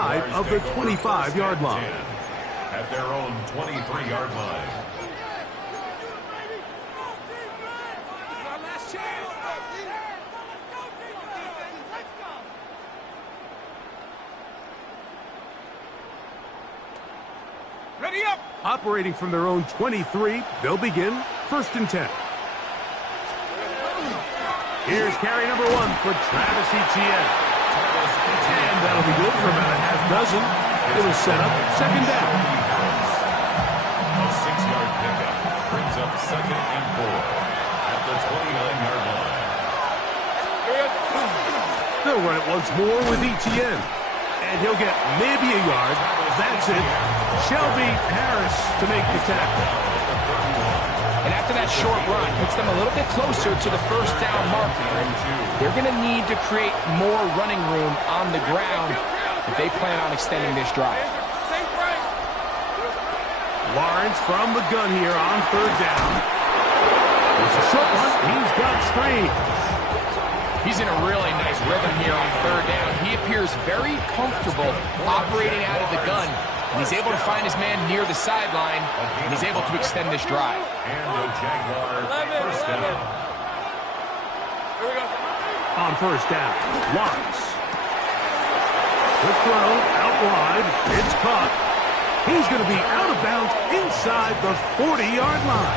inside of the 25-yard line. At their own 23-yard line. Ready up! Operating from their own 23, they'll begin 1st and 10. Here's carry number 1 for Travis Etienne. And that'll be good for about a half dozen. It'll set up 2nd down. A 6-yard pickup brings up 2nd and 4 at the 29-yard line. They'll run it once more with Etienne. And he'll get maybe a yard. That's it. Shelby Harris to make the tackle. And after that short run, puts them a little bit closer to the 1st down marker. And they're going to need to create more running room on the ground if they plan on extending this drive. Lawrence from the gun here on 3rd down. It's a short one. He's got strength. He's in a really nice rhythm here on 3rd down. He appears very comfortable operating out of the gun. And he's able to find his man near the sideline, and he's able to extend this drive. And the Jaguar 1st down. On 1st down, Lawrence. Quick throw, out wide. It's caught. He's going to be out of bounds inside the 40-yard line.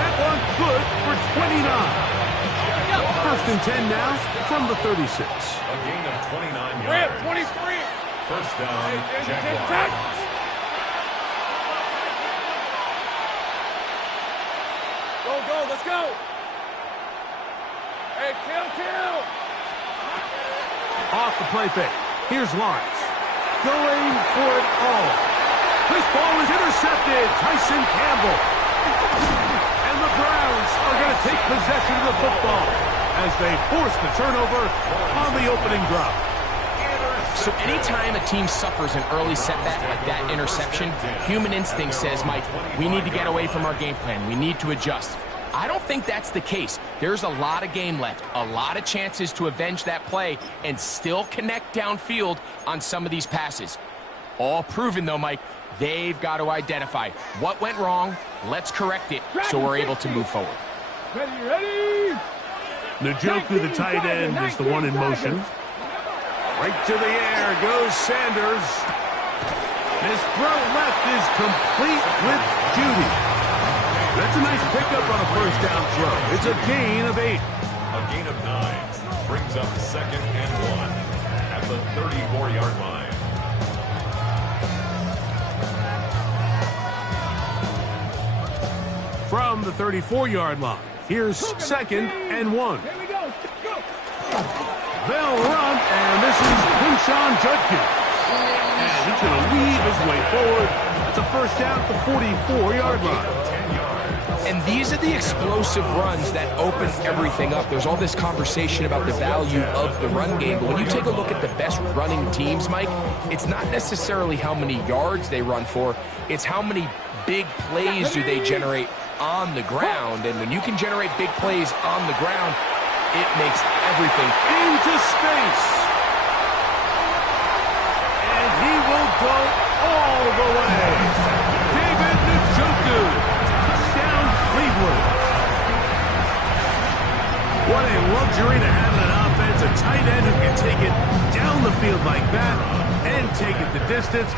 That one good for 29. 1st and 10 now from the 36. A gain of 29 yards. 23. 1st down, Jaguars. Go, let's go. Hey, kill. Off the play fake. Here's Lawrence. Going for it all. This ball is intercepted. Tyson Campbell. And the Browns are going to take possession of the football as they force the turnover on the opening drive. So anytime a team suffers an early setback like that interception, human instinct says, Mike, we need to get away from our game plan. We need to adjust. I don't think that's the case. There's a lot of game left, a lot of chances to avenge that play and still connect downfield on some of these passes. All proven, though, Mike, they've got to identify what went wrong, let's correct it, so we're able to move forward. Ready. Njoku, the tight end, is the one in motion. Right to the air goes Sanders. His throw left is complete with Judy. That's a nice pickup on a 1st down throw. It's a gain of 8. A gain of 9 brings up 2nd and 1 at the 34-yard line. From the 34-yard line, here's 2nd and 1. Here we go. They'll run, and this is Quinshon Judkins. And he's going to weave his way forward. That's a 1st down at the 44-yard line. And these are the explosive runs that open everything up. There's all this conversation about the value of the run game, but when you take a look at the best running teams, Mike, it's not necessarily how many yards they run for, it's how many big plays do they generate on the ground. And when you can generate big plays on the ground, it makes everything into space. And he will go all the way. David Njoku. Touchdown, Cleveland. What a luxury to have in an offense. A tight end who can take it down the field like that and take it the distance.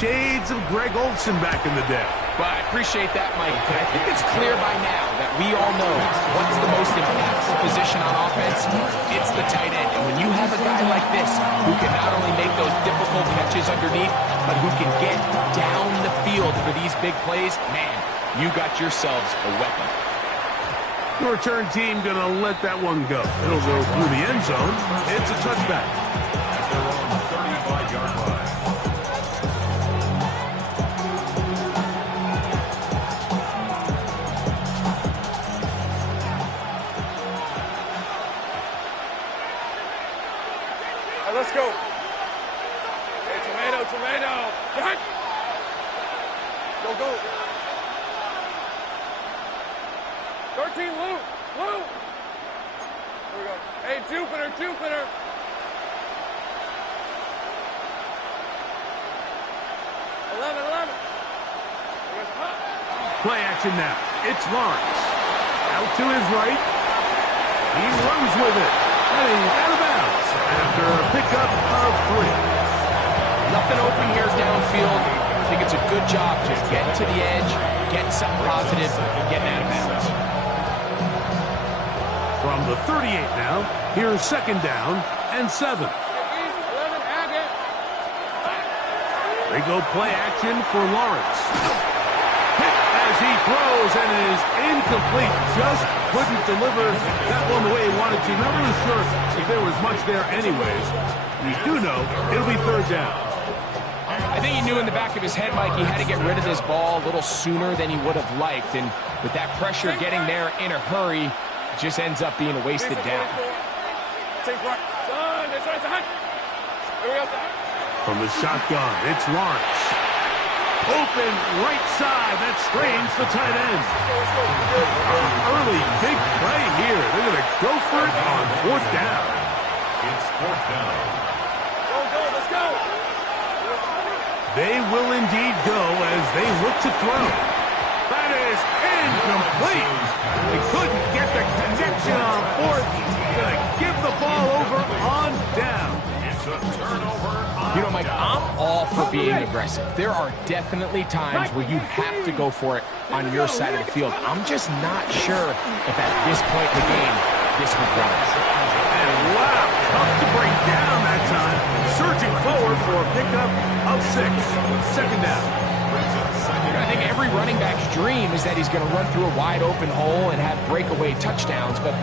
Shades of Greg Olsen back in the day. Well, I appreciate that, Mike. I think it's clear by now that we all know what's the most impactful position on offense. It's the tight end. And when you have a guy like this who can not only make those difficult catches underneath, but who can get down the field for these big plays, man, you got yourselves a weapon. The return team going to let that one go. It'll go through the end zone. It's a touchback. At their own 35-yard line. Let's go. Hey, tomato. Jack. Go. 13, Lou. Here we go. Hey, Jupiter. Play action now. It's Lawrence. Out to his right. He runs with it. And he's out of bounds after a pickup of 3. Nothing open here downfield. I think it's a good job just getting to the edge, getting something positive, and getting out of bounds. From the 38 now, here's 2nd down and 7. They go play action for Lawrence. Hit as he throws, and it is incomplete. Just couldn't deliver that one the way he wanted to. Not really sure if there was much there anyways. We do know it'll be 3rd down. I think he knew in the back of his head, Mike, he had to get rid of this ball a little sooner than he would have liked. And with that pressure getting there in a hurry, it just ends up being a wasted down. From the shotgun, it's Lawrence. Open right side. That strains the tight end. Early big play here. They're going to go for it on 4th down. It's 4th down. Go, let's go. They will indeed go as they look to throw. That is incomplete. They couldn't get the connection on 4th. Going to give the ball over on down. It's a turnover. You know, Mike, I'm all for being aggressive. There are definitely times where you have to go for it on your side of the field. I'm just not sure if at this point in the game, this was wrong. And wow, tough to break down that time. Surging forward for a pickup of 6. 2nd down. I think every running back's dream is that he's going to run through a wide open hole and have breakaway touchdowns, but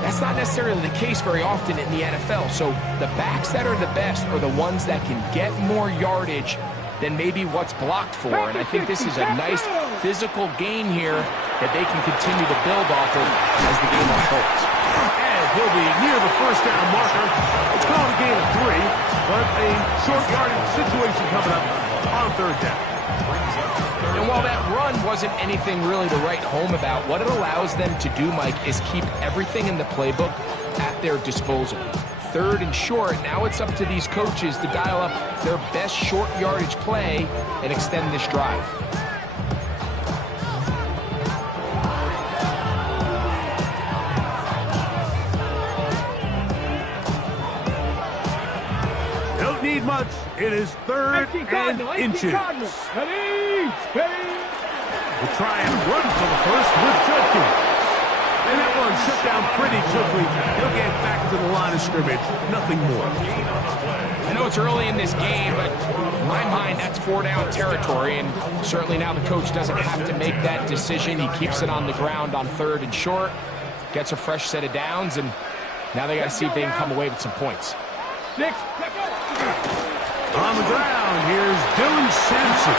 that's not necessarily the case very often in the NFL. So the backs that are the best are the ones that can get more yardage than maybe what's blocked for. And I think this is a nice physical gain here that they can continue to build off of as the game unfolds. And he'll be near the 1st down marker. It's called a gain of 3, but a short yardage situation coming up on 3rd down. And while that run wasn't anything really to write home about, what it allows them to do, Mike, is keep everything in the playbook at their disposal. 3rd and short, now it's up to these coaches to dial up their best short yardage play and extend this drive. Don't need much. It is 3rd and inches. We'll try and run for the 1st with Judkins. And that one shut down pretty quickly. He'll get back to the line of scrimmage. Nothing more. I know it's early in this game, but in my mind, that's 4-down territory. And certainly now the coach doesn't have to make that decision. He keeps it on the ground on 3rd and short, gets a fresh set of downs, and now they got to see if they can come away with some points. 6. On the ground, here's Dylan Sampson.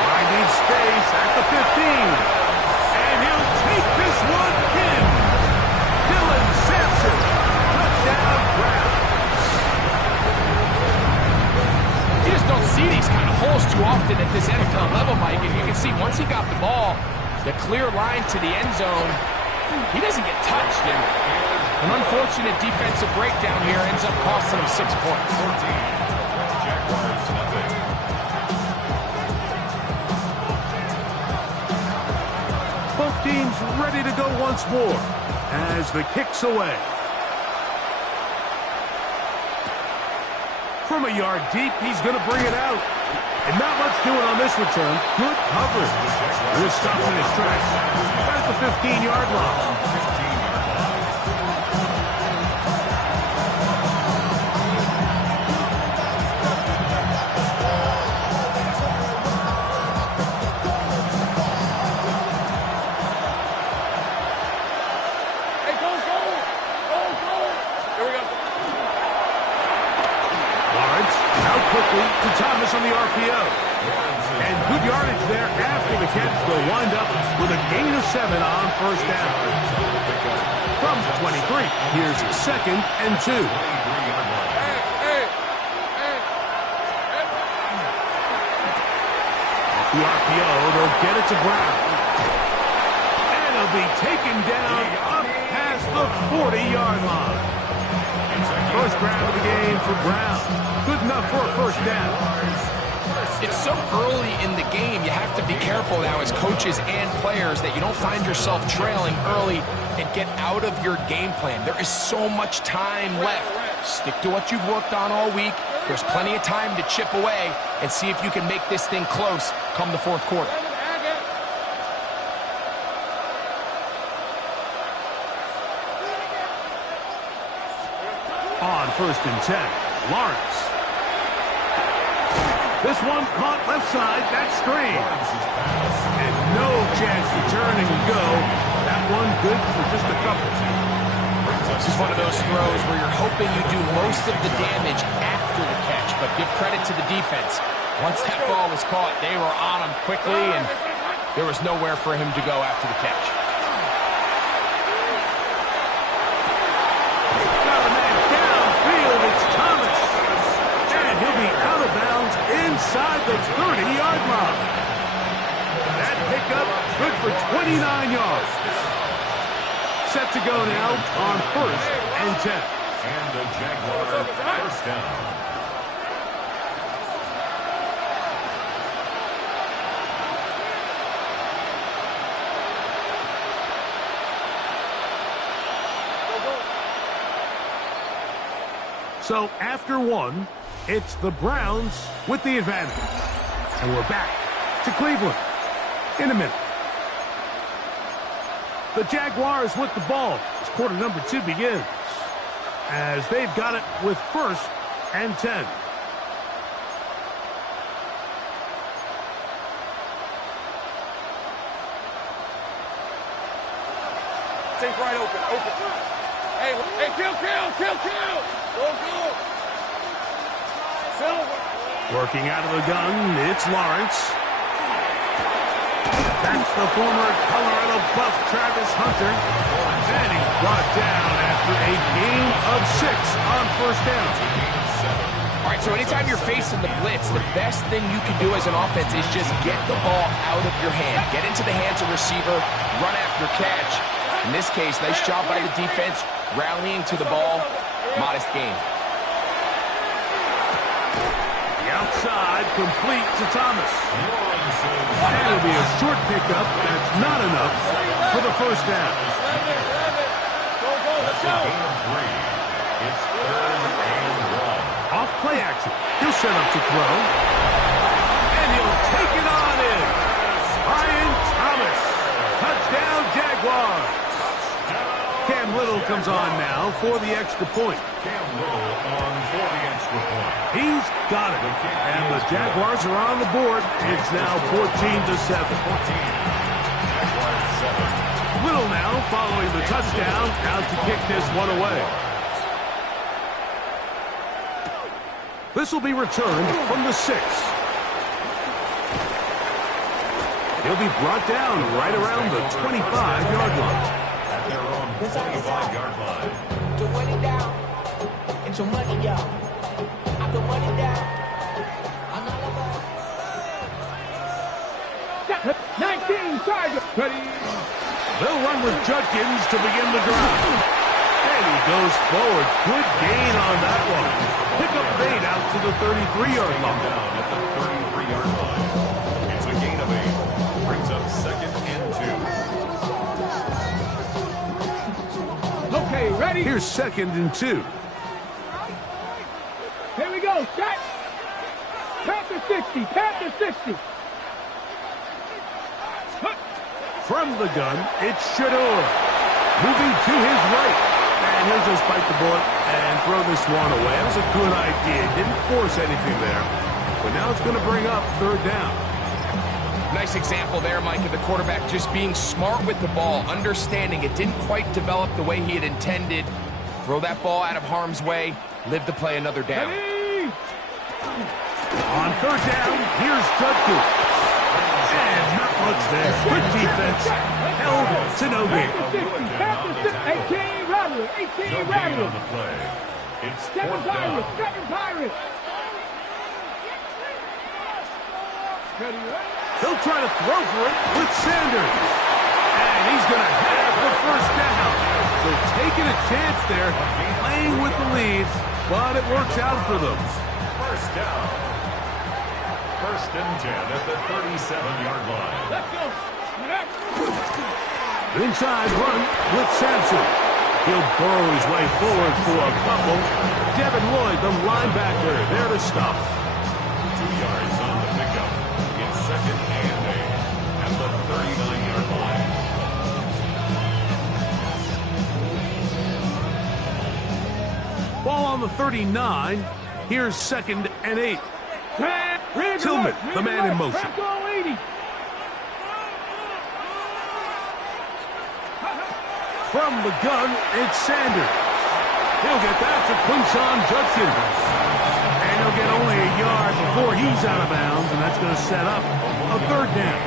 Finding space at the 15. And he'll take this one in. Dylan Sampson, touchdown Browns. You just don't see these kind of holes too often at this NFL level, Mike. And you can see once he got the ball, the clear line to the end zone, he doesn't get touched. And an unfortunate defensive breakdown here ends up costing him 6 points. 14. Jaguars nothing. Both teams ready to go once more as the kick's away. From a yard deep, he's going to bring it out. And not much doing on this return. Good coverage. He'll stop in his tracks. At the 15-yard line. To Thomas on the RPO. And good yardage there after the catch. They'll wind up with a gain of 7 on 1st down. From 23, here's 2nd and 2. Off the RPO, they'll get it to Brown. And it'll be taken down up past the 40-yard line. First grab of the game for Brown. Good enough for a 1st down. It's so early in the game, you have to be careful now as coaches and players that you don't find yourself trailing early and get out of your game plan. There is so much time left. Stick to what you've worked on all week. There's plenty of time to chip away and see if you can make this thing close come the fourth quarter. On 1st and 10, Lawrence. This one caught left side, that's strange. And no chance to turn and go. That one good for just a couple. This is one of those throws where you're hoping you do most of the damage after the catch, but give credit to the defense. Once that ball was caught, they were on him quickly, and there was nowhere for him to go after the catch. Got a man downfield, it's Thomas. And he'll be out of bounds inside the 30-yard line. That pickup good for 29 yards. Set to go now on 1st and 10. And the Jaguar first down. So after one, it's the Browns with the advantage. And we're back to Cleveland in a minute. The Jaguars with the ball as quarter number 2 begins, as they've got it with 1st and 10. Think right open. Hey, kill. Go. Silver. Working out of the gun, it's Lawrence. That's the former Colorado Buff Travis Hunter. And he's brought down after a gain of 6 on 1st down. All right, so anytime you're facing the blitz, the best thing you can do as an offense is just get the ball out of your hand. Get into the hands of receiver, run after catch. In this case, nice job by the defense, rallying to the ball. Modest gain. The outside complete to Thomas. And it'll be a short pickup. That's not enough for the 1st down. That's a gain of 3. It's 3rd and 1. Off play action. He'll set up to throw. And he'll take it on in. Brian Thomas. Touchdown, Jaguars. Cam Little comes on now for the extra point. Cam Little on for the extra point. He's got it. And the Jaguars are on the board. It's now 14-7. Jaguars 7. Little now following the touchdown. Out to kick this one away. This will be returned from the 6. He'll be brought down right around the 25-yard line. At their own 25-yard line. To run it down, get your money, y'all. I can run it down. I'm not about 19, Tiger. Ready. They'll run with Judkins to begin the drive. And he goes forward. Good gain on that one. Pick up bait out to the 33-yard line. Down at the 33-yard line. It's a gain of 8. Brings up 2nd and 2. Okay, ready? Here's 2nd and 2. Here we go. Set. Panther 60. From the gun, it's Shador. Moving to his right. And he'll just bite the bullet and throw this one away. That was a good idea. Didn't force anything there. But now it's going to bring up 3rd down. Nice example there, Mike, of the quarterback just being smart with the ball, understanding it didn't quite develop the way he had intended. Throw that ball out of harm's way, live to play another down. Ready. On 3rd down, here's Judkins. And not much there. Good defense. Held to no gain. Panther 60. 18 Rattler. No gain on the play. It's 4th down. 7 Pirates. Ready. He'll try to throw for it with Sanders. And he's going to have the 1st down. So taking a chance there, playing with the lead, but it works out for them. 1st down. First and 10 at the 37-yard line. Let's go. Inside run with Sampson. He'll burrow his way forward for a couple. Devin Lloyd, the linebacker, there to stop. 2 yards on the pickup. It's second and 8 at the 39-yard line. Ball on the 39. Here's second and 8. Tillman, the man in motion. From the gun, it's Sanders. He'll get that to Quinshon Judkins. And he'll get only a yard before he's out of bounds, and that's going to set up a third down.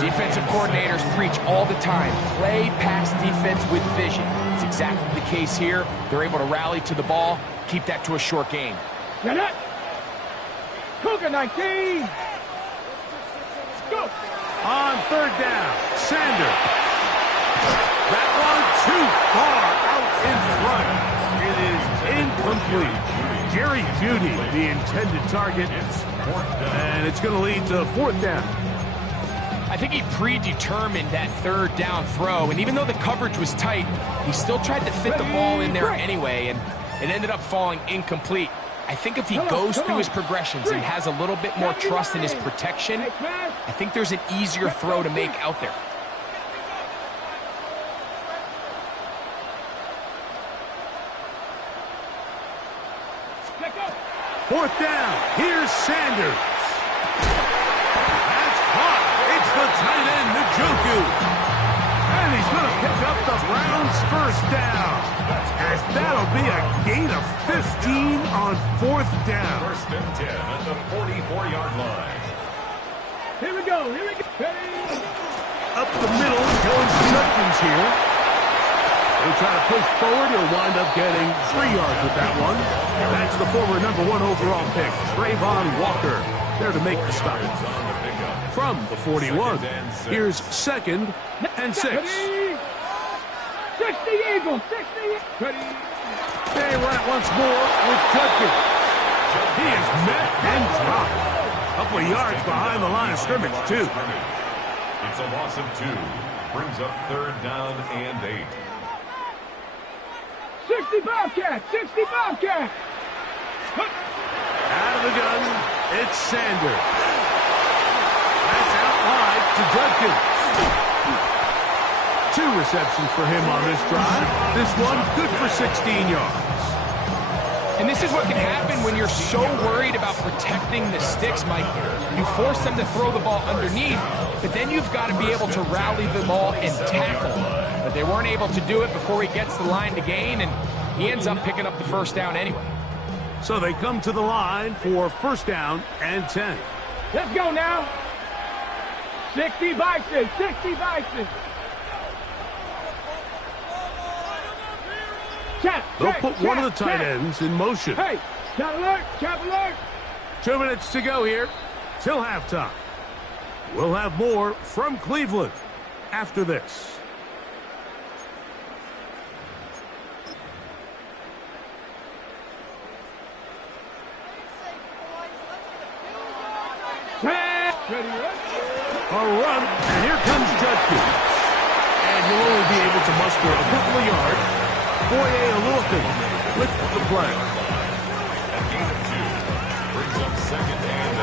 Defensive coordinators preach all the time, play pass defense with vision. It's exactly the case here. They're able to rally to the ball, keep that to a short game. Get it. Cougar 19. Go. On third down, Sanders. That one too far out in front. It is incomplete. Jerry Jeudy, the intended target, and it's going to lead to fourth down. I think he predetermined that third down throw, and even though the coverage was tight, he still tried to fit the ball in there anyway, and it ended up falling incomplete. I think if he goes through his progressions and has a little bit more trust in his protection, I think there's an easier throw to make out there. Fourth down. Here's Sanders. That's caught. It's the tight end, Njoku. And he's going to pick up the Browns' first down. As that'll be a gain of 15 on fourth down. First and 10 at the 44-yard line. Here we go. Here we go. Up the middle goes Judkins here. He'll try to push forward. He'll wind up getting 3 yards with that one. That's the former number 1 overall pick, Trayvon Walker, there to make the stop. From the 41, here's second and 6. 60 Eagles. 60. They run it once more with Judkins. He is met and dropped. A couple of yards behind the line of scrimmage, too. It's a loss of 2. Brings up third down and 8. 60 Bobcat. 60 Bobcat. Out of the gun, it's Sanders. That's out wide to Judkins. 2 receptions for him on this drive. This one good for 16 yards. And this is what can happen when you're so worried about protecting the sticks, Mike. You force them to throw the ball underneath, but then you've got to be able to rally the ball and tackle. But they weren't able to do it before he gets the line to gain, and he ends up picking up the first down anyway. So they come to the line for first down and 10. Let's go now. 60 Bison. 60 Bison. They'll put one of the tight ends in motion. Hey, cap alert, cap alert. 2 minutes to go here till halftime. We'll have more from Cleveland after this. A run, and here comes Judkins. And you'll only be able to muster a couple of yards. Foye Oluokun with the play. A gain of 2. Brings up second and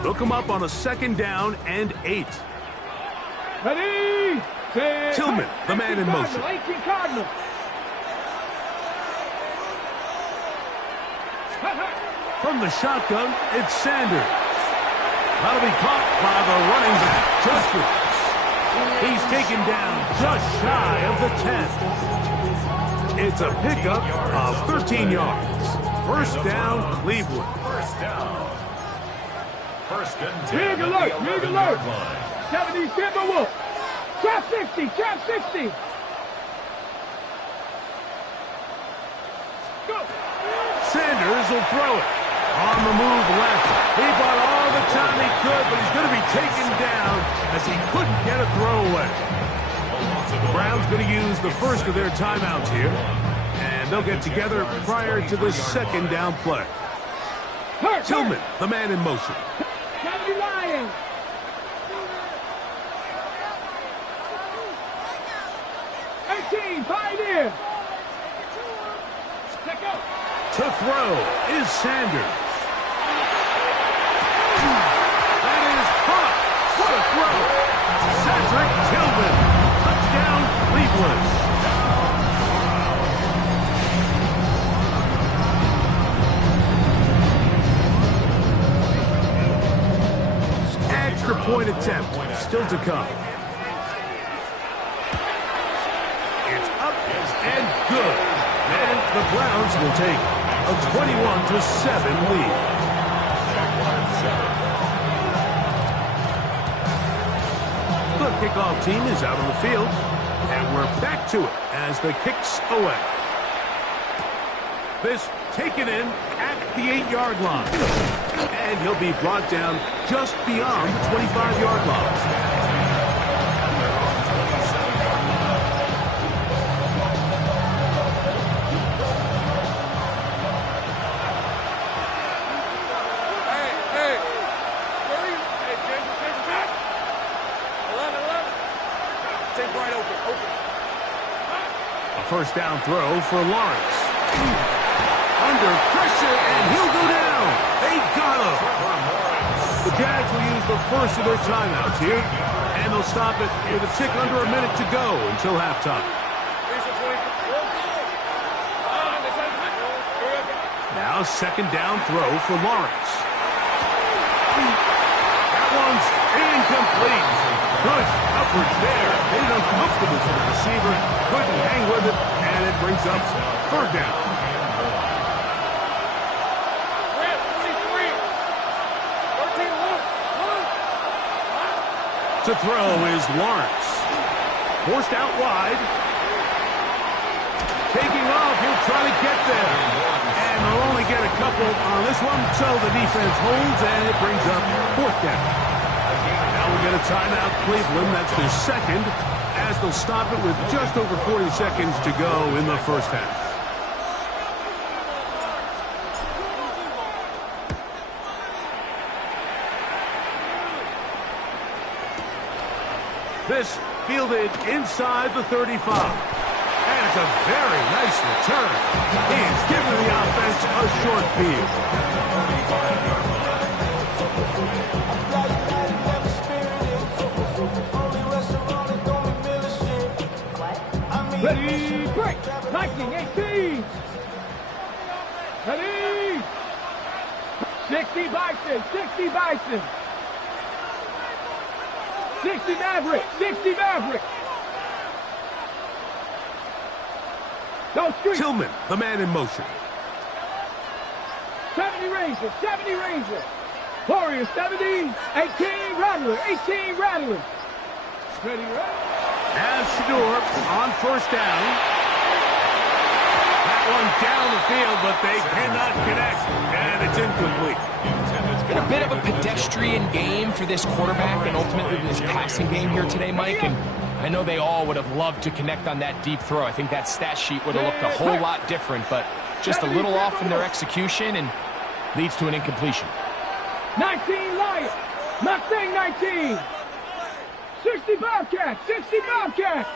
8. They'll come up on a second down and 8. Ready? Tillman, the man in motion. 18 Cardinal. From the shotgun, it's Sanders. That'll be caught by the running back, Judkins. He's taken down just shy of the 10. It's a pickup of 13 yards. First down, Cleveland. First down. First and 10. Big alert, big alert. 70 Timberwolves. Trap 60, trap 60. Sanders will throw it. On the move left. He bought all the time he could, but he's going to be taken down as he couldn't get a throw away. The Browns going to use the first of their timeouts here, and they'll get together prior to the second down play. Tillman, the man in motion. County Lions. Pioneer. To throw is Sanders. That is caught. What a throw. Cedric Tillman. Touchdown, Cleveland. Extra point attempt still to come. It's up and good. And the Browns will take a 21-7 lead. The kickoff team is out on the field, and we're back to it as the kick's away. This taken in at the 8-yard line. And he'll be brought down just beyond the 25-yard line. First down throw for Lawrence. Under pressure, and he'll go down. They got him. The Jags will use the first of their timeouts here, and they'll stop it with a tick under a minute to go until halftime. Now second down throw for Lawrence. That one's incomplete. Good coverage there. Made it uncomfortable for the receiver. Couldn't hang with it, and it brings up third down. To throw is Lawrence. Forced out wide. Taking off, he'll try to get there. And they'll only get a couple on this one, so the defense holds, and it brings up fourth down. Now we'll get a timeout, Cleveland. That's their second, as they'll stop it with just over 40 seconds to go in the first half. This fielded inside the 35. And it's a very nice return. He's giving the offense a short field. Ready, break. Lightning, 18. Ready. 60 Bison, 60 Bison. 60 Maverick, 60 Maverick. No street. Tillman, the man in motion. 70 Ranger, 70 Ranger. Warrior, 70, 18 Rattler, 18 Rattler. Ready, ready. As Shador on first down. That one down the field, but they cannot connect, and it's incomplete. It's been a bit of a pedestrian game for this quarterback and ultimately this passing game here today, Mike. And I know they all would have loved to connect on that deep throw. I think that stat sheet would have looked a whole lot different, but just a little off in their execution and leads to an incompletion. 19 Lions, Mustang 19. 60 Bobcat, 60 Bobcat.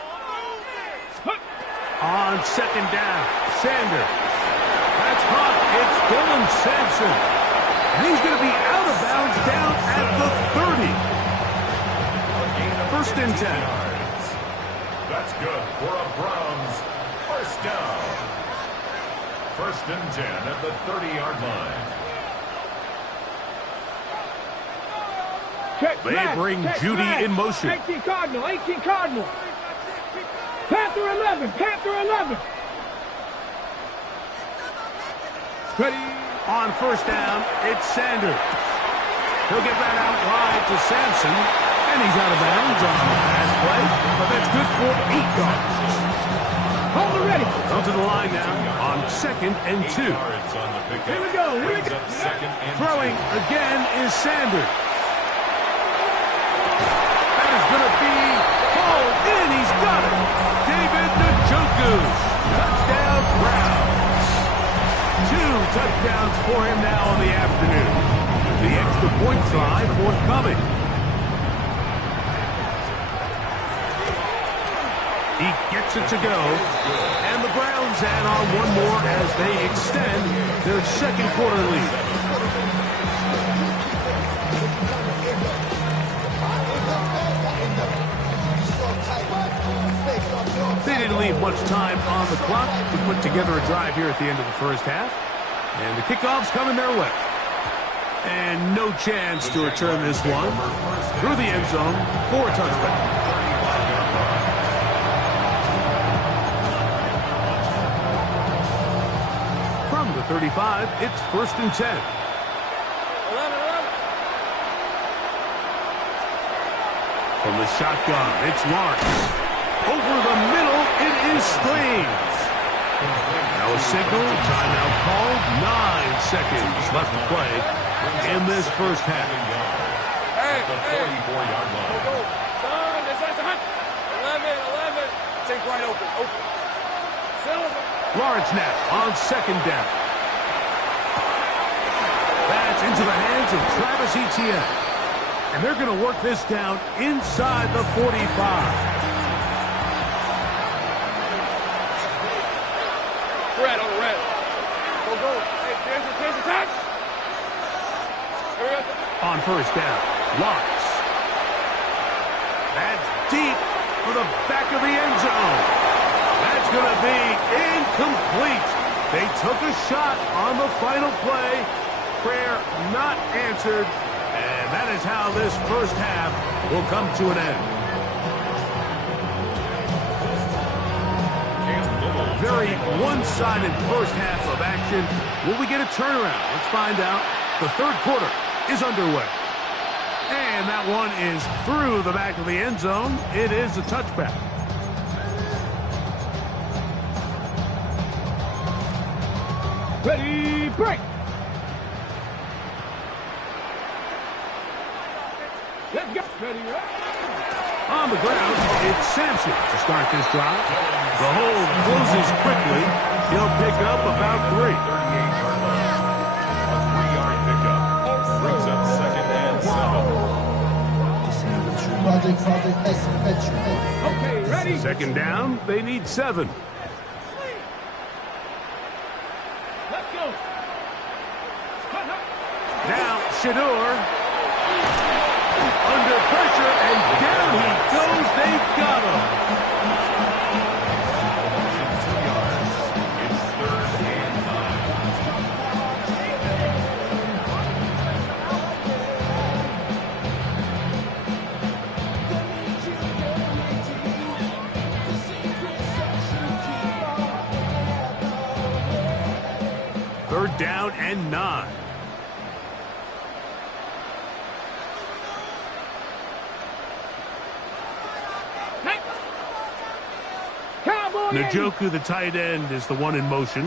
On second down, Sanders. That's caught. It's Dylan Sampson. And he's going to be out of bounds down at the 30. First and 10. That's good for a Browns first down. First and 10 at the 30-yard line. They bring Judy in motion. 18 Cardinal, 18 Cardinal. Panther 11, Panther 11. Ready. On first down, it's Sanders. He'll get that out wide to Sampson. And he's out of bounds on the pass play. But that's good for 8 yards. Hold it ready. ready. Come to the line now on 2nd and 2. Here we go. Here we go. Throwing again is Sanders. That is going to be hauled in. He's got it. David Njoku. Touchdown Browns. 2 touchdowns for him now on the afternoon. The extra point try forthcoming. He gets it to go. And the Browns add on one more as they extend their 2nd quarter lead. They didn't leave much time on the clock to put together a drive here at the end of the first half. And the kickoff's coming their way. And no chance to return this one through the end zone for a touchback. From the 35, it's 1st and 10. 11. From the shotgun, it's Lawrence. Over the middle, it is Strange. Now a signal, timeout called. 9 seconds left to play in this first half. Hey, The 44-yard line. Go. Son, it's a hunt. 11. Take right open. Silver. Lawrence now on 2nd down. That's into the hands of Travis Etienne. And they're going to work this down inside the 45. Red on the red. Go. Hey, there's a touch. On 1st down, Lawrence. That's deep for the back of the end zone. That's going to be incomplete. They took a shot on the final play. Prayer not answered. And that is how this first half will come to an end. Very one-sided first half of action. Will we get a turnaround? Let's find out. The 3rd quarter is underway. And that one is through the back of the end zone. It is a touchback. Ready, break. Let's go. Ready. On the ground, it's Sampson to start this drive. The hold closes quickly. He'll pick up about 3. 38-yard line. A 3-yard pickup. Brings up 2nd and 7. Okay, ready. 2nd down, they need 7. Let's go. Now, Shador. Under pressure, and down he goes. They've got him. It's 3rd and 9. 3rd down and 9. Njoku, the tight end, is the one in motion.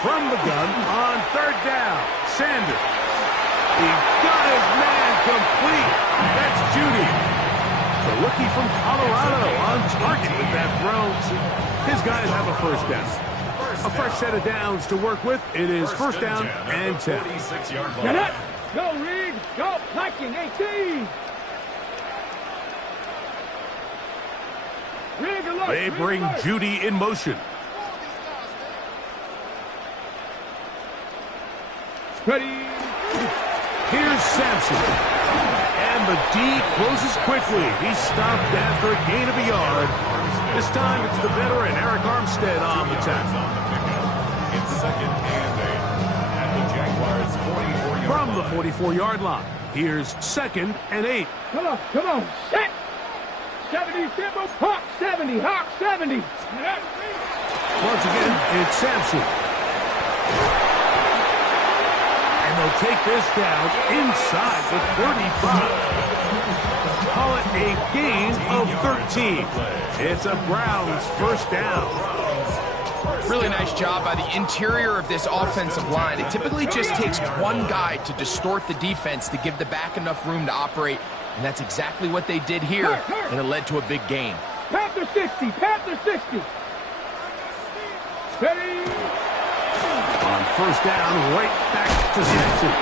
From the gun on 3rd down, Sanders. He got his man complete. That's Judy. The rookie from Colorado on target with that throw. His guys have a 1st down. A fresh set of downs to work with. It is 1st down and 10. 46-yard Get line. up. Go, Reed. Go. Liking 18. They bring Judy in motion. Ready. Here's Sampson. And the D closes quickly. He's stopped after a gain of a yard. This time it's the veteran Eric Armstead on the tackle. It's 2nd and 8. At the Jaguars' 44-yard From the line. 44-yard line, here's 2nd and 8. Come on. Set. 70, Simple. Hawk 70. Hawk 70. Once again, it's Sampson. And they'll take this down inside the 35. call it a gain of 13. It's a Browns first down. Really nice job by the interior of this offensive line. It typically just takes one guy to distort the defense to give the back enough room to operate, and that's exactly what they did here, and it led to a big gain. Panther 60, Panther 60. Steady. On first down, right back to Sampson.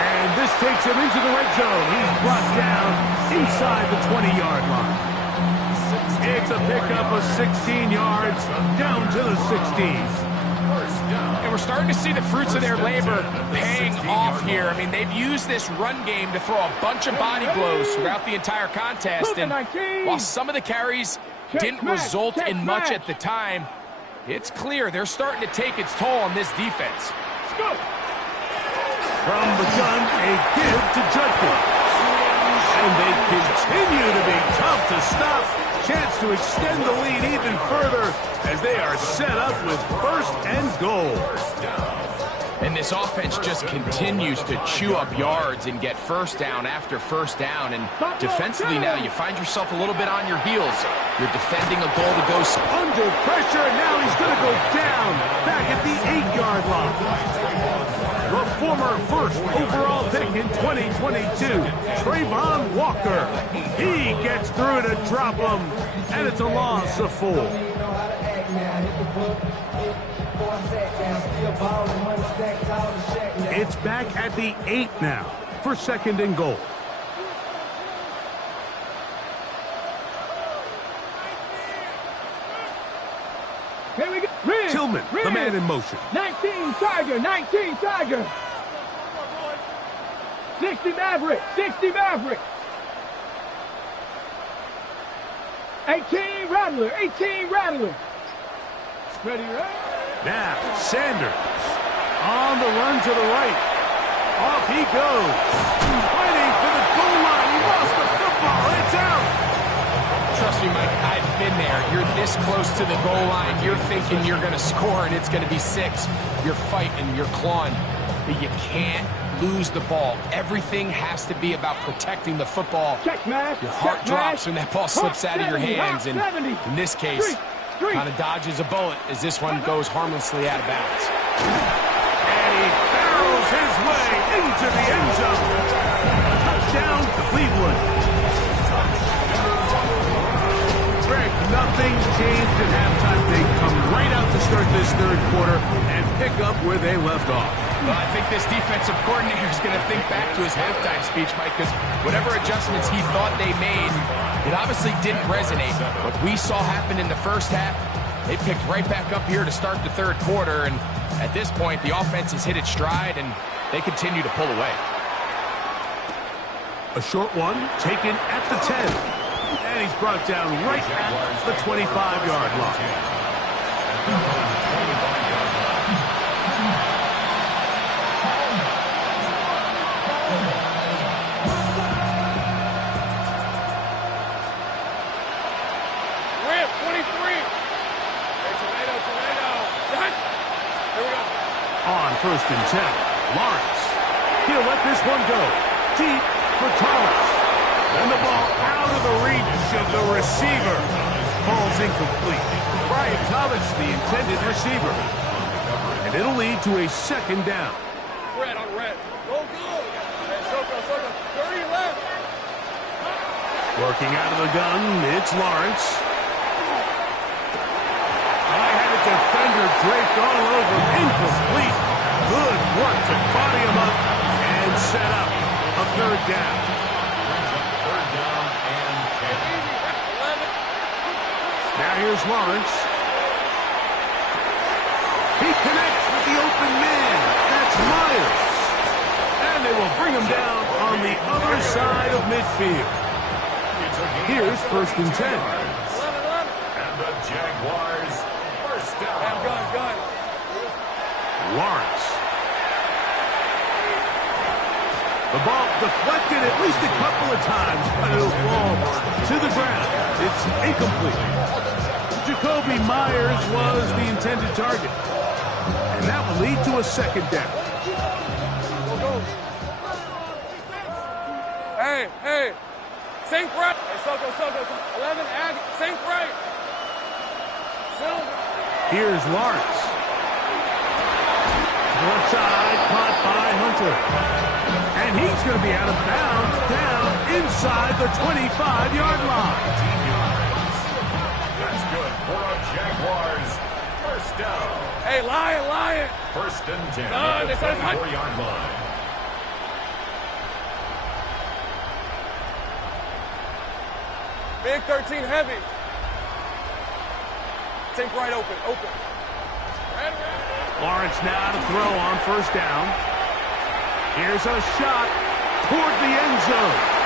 And this takes him into the red zone. He's brought down inside the 20-yard line. It's a pickup of 16 yards down to the 16. And we're starting to see the fruits of their labor paying off here. I mean, they've used this run game to throw a bunch of body blows throughout the entire contest. And while some of the carries didn't result in much at the time, it's clear they're starting to take its toll on this defense. From the gun, a give to Judkins. And they continue to be tough to stop. Chance to extend the lead even further as they are set up with first and goal. And this offense just continues to chew up yards and get first down after first down. And defensively now, you find yourself a little bit on your heels. You're defending a goal to go. Under pressure, and now he's going to go down back at the 8-yard line. The former first overall pick in 2022, Trayvon Walker. He gets through to drop him, and it's a loss of 4. It's back at the 8 now for second and goal. Here we go. Tillman, the man in motion. 19 Tiger, 19 Tiger. 60 Maverick, 60 Maverick. 18 Rattler, 18 Rattler. Ready, right? Now, Sanders on the run to the right. Off he goes. Fighting for the goal line. He lost the football. It's out. Trust me, Mike, I've been there. You're this close to the goal line. You're thinking you're going to score, and it's going to be 6. You're fighting, you're clawing, but you can't lose the ball. Everything has to be about protecting the football. Check, Mash. Your heart drops when that ball slips out of your hands, and 70. in this case, kind of dodges a bullet as this one goes harmlessly out of bounds. And he barrels his way into the end zone. Touchdown, Cleveland. Greg, nothing changed at halftime. They come right out to start this third quarter and pick up where they left off. Well, I think this defensive coordinator is going to think back to his halftime speech, Mike, because whatever adjustments he thought they made, it obviously didn't resonate. What we saw happen in the first half, they picked right back up here to start the third quarter, and at this point, the offense has hit its stride, and they continue to pull away. A short one taken at the 10. And he's brought down right at the 25-yard line. Rip, 23. Hey, tornado. Done. Here we go. On first and 10, Lawrence. He'll let this one go. Deep for Thomas. And the ball out of the reach of the receiver. Falls incomplete. Brian Thomas, the intended receiver. And it'll lead to a second down. Red on red. Go, go. Circle. 30 left. Working out of the gun, it's Lawrence. I had a defender draped all over. Incomplete. Good work to body him up and set up a third down. Now here's Lawrence. He connects with the open man. That's Myers. And they will bring him down on the other side of midfield. Here's first and 10. And the Jaguars first down. Gun. Lawrence. The ball deflected at least a couple of times, but it'll fall to the ground. It's incomplete. Jacoby Myers was the intended target. And that will lead to a second down. Hey. Sink right. Hey, Soko. 11, Ag. Sink right. Silver. Here's Lawrence. Left side, caught by Hunter. And he's going to be out of bounds down inside the 25-yard line. That's good for a Jaguars. First down. Hey, Lion. First and 10 at the 24-yard line. Big 13 heavy. Sink right open. Lawrence now to throw on first down. Here's a shot toward the end zone.